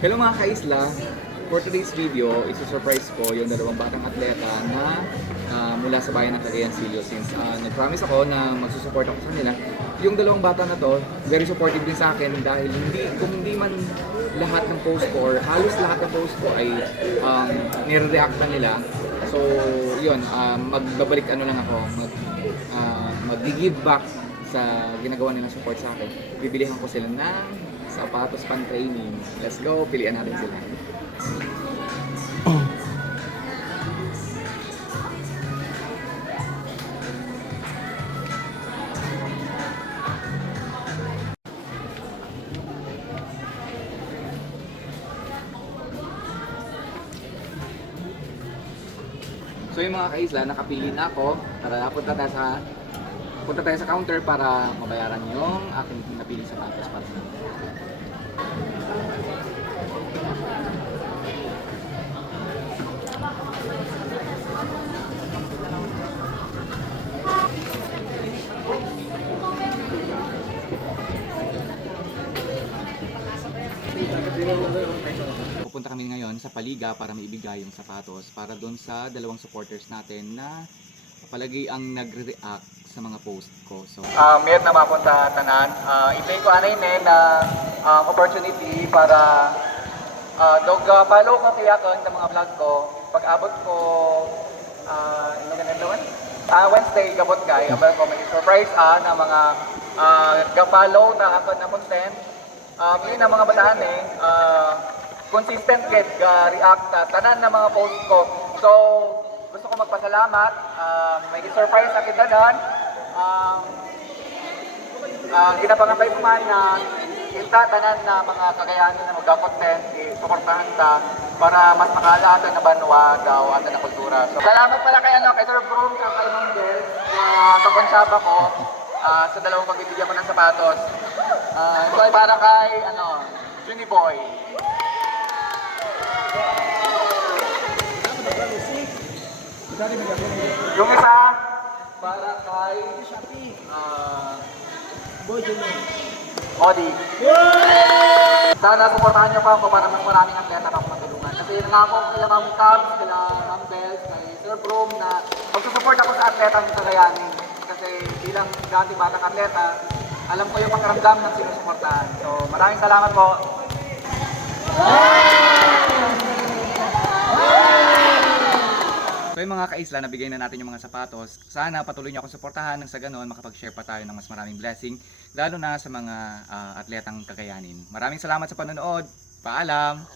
Hello mga kaisla! For today's video, isi-surprise ko yung dalawang batang atleta na mula sa bayan ng Cagayan Silio since nag-promise ako na magsusupport ako sa kanila. Yung dalawang bata na to, very supportive din sa akin dahil kung hindi man lahat ng post ko or halos lahat ng post ko ay nire-react na nila. So, yun, magbabalik lang ako, mag-give back sa ginagawa nilang support sa akin. Bibilihan ko sila ng sapatos pang training. Let's go, pilihan natin sila. So yung mga kaisla, nakapili na ako. Tara, punta tayo sa counter para mabayaran yung aking napili sapatos para sa mga. Pupunta kami ngayon sa Paliga para maibigay yung sapatos para doon sa dalawang supporters natin na palagi ang nagre-react sa mga post ko. So, mayroon na mapunta tanan. I-take ko anay na opportunity para follow ko kayakon sa mga vlog ko. Pag abot ko Wednesday gabot kay abot ko may surprise na mga ga-follow na ako na content. Yun ang mga bataan consistent get react tanan na mga post ko. So, gusto ko magpasalamat. May surprise sa kindanan. Ginapangabay ko man na kita tanan na mga kagayanin na magka-content, suportahan ta para mas makalatan na banwa daw at na kultura. So, salamat pala kay Sir Broom at kay Mangel sa konsaba ko sa dalawang pagbibigyan ko ng sapatos. Ito ay para kay Juni Boy. Yung isa para kay Odi. Sana suportahan niyo pa ako para mas maraming atleta pa ako matulungan. Kasi nangako ko kila Ma'am Cabs, kila Ma'am Bells, kay Sir Broom na magsusupport ako sa atleta ng Cagayanin. Kasi bilang dati batang atleta, alam ko yung pakiramdam ng sinusuportahan. So maraming salamat po. So yung mga kaisla, nabigay na natin yung mga sapatos. Sana patuloy niyo akong suportahan nang sa ganoon makapag-share pa tayo ng mas maraming blessing. Lalo na sa mga atletang kakayanin. Maraming salamat sa panonood. Paalam!